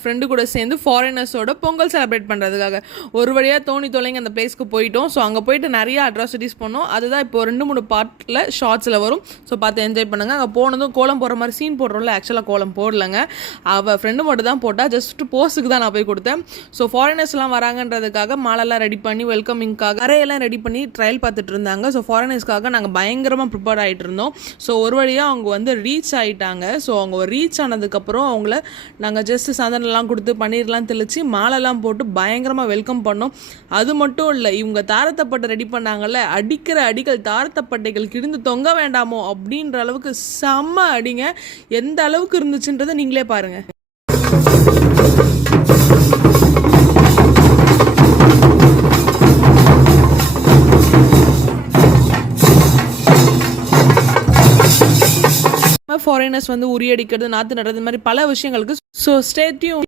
Friend கூட சேர்ந்து ஃபாரினர்ஸோட Pongal celebrate பண்ணுறதுக்காக ஒரு வழியாக தோணி தொலைங்க அந்த பிளேஸ்க்கு போயிட்டோம். ஸோ அங்கே போயிட்டு நிறைய அட்ராசிட்டிஸ் பண்ணோம். அதுதான் இப்போ 2-3 பார்ட்டில் ஷார்ட்ஸில் வரும். ஸோ பார்த்து என்ஜாய் பண்ணுங்கள். அங்கே போனதும் கோலம் போடுற மாதிரி சீன் போடுறோம்ல, ஆக்சுவலாக கோலம் போடலைங்க, அவள் ஃப்ரெண்டு மட்டும் தான் போட்டால். ஜஸ்ட் போஸுக்கு தான் நான் போய் கொடுத்தேன். ஸோ ஃபாரினர்ஸ்லாம் வராங்கன்றதுக்காக மாலெல்லாம் ரெடி பண்ணி வெல்கமிங்காக அறையெல்லாம் ரெடி பண்ணி ட்ரையல் பார்த்துட்டு இருந்தாங்க. ஸோ ஃபாரினர்ஸ்க்காக நாங்கள் பயங்கரமாக ப்ரிப்பேர்ட் ஆகிட்டு இருந்தோம். ஸோ ஒரு வழியாக அவங்க வந்து ரீச் ஆகிட்டாங்க. ஸோ அவங்க ரீச் ஆனதுக்கப்புறம் அவங்கள நாங்கள் ஜஸ்ட் சந்தனெல்லாம் கொடுத்து பன்னீர்லாம் தெளித்து மாலெல்லாம் போட்டு பயங்கரமாக வெல்கம் பண்ணோம். அது மட்டும் இல்லை, இவங்க தாரத்தப்பட்டை ரெடி பண்ணாங்கல்ல, அடிக்கிற அடிகள் தாரத்தப்பட்டைகள் கிழிந்து தொங்க வேண்டாமோ அப்படின்ற அளவுக்கு செம்ம அடிங்க. எந்த அளவுக்கு இருந்துச்சுன்றதை நீங்களே பாருங்கள். ஃபாரினர்ஸ் வந்து உரியடிக்கிறது, நாற்று நடுறது, இந்த மாதிரி பல விஷயங்களுக்கு. So stay tune.